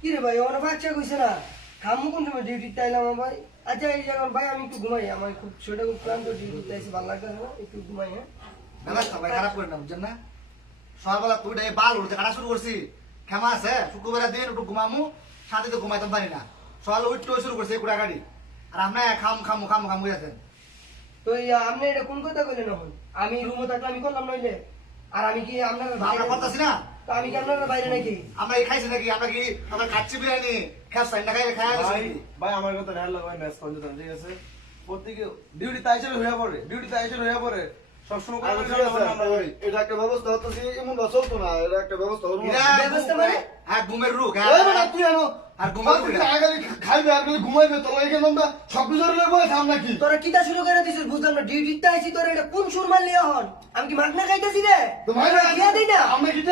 কি রে ভাই আমার বাচ্চা কইছে না খামু কোন সময় ডিউটিতে আইলাম আমার ভাই আচ্ছা এই যে ভাই আমি একটু ঘুমাই আমার খুব শরীরটা খুব ক্লান্ত ডিউটিতে আইছি ভালো লাগতেছে না একটু ঘুমাই হ্যাঁ ব্যবস্থা ভাই খারাপ করে না বুঝছেন না সকালবেলা তুইটা এই বাল উঠতে কাটা শুরু করছি ক্ষমা আছে শুক্রবার দিন একটু ঘুমামু সাথে তো ঘুমাইতাম পারি না সকালে উঠতে শুরু করছে এই কুড়া গাড়ি আর আমরা খামু গেছেন তো আপনি এটা কোন কথা কইলেন এখন আমি রুমে থাকলে আমি করলাম নইলে আর আমি কি আপনার আমরা করতেছি না তো আমি কি আপনার বাইরে নাকি আমরা এই খাইছি নাকি আমরা কি আমরা খাচ্ছি বিরিয়ানি খেয়ে না খাইলে খাই ভাই ভাই আমার কথা না লাগাই ম্যাচ পঞ্চায়েত ঠিক আছে প্রত্যেকে ডিউটি তাইছে হয়ে পড়ে সবসময় কথা বলছি আমরা ভাই এটা একটা ব্যবস্থা হচ্ছে এমন বা চলতো না এটা একটা ব্যবস্থা হলো ব্যবস্থা মানে? হ্যাঁ ঘুমের রুখ তুই জানো আর ঘুমের রুখ আগে খাইবে আর ঘুমাইবে তো এখানে আমরা সব কিছু বলে থাম নাকি তোরা কিটা শুরু করে দিছিস বুঝলাম না ডিউটিতে আইছি তোরা এটা কোন সুর মারলি এখন আমি কি মাগনা খাইতেছি রে তো ভাই দিয়া দিই না আমরা কি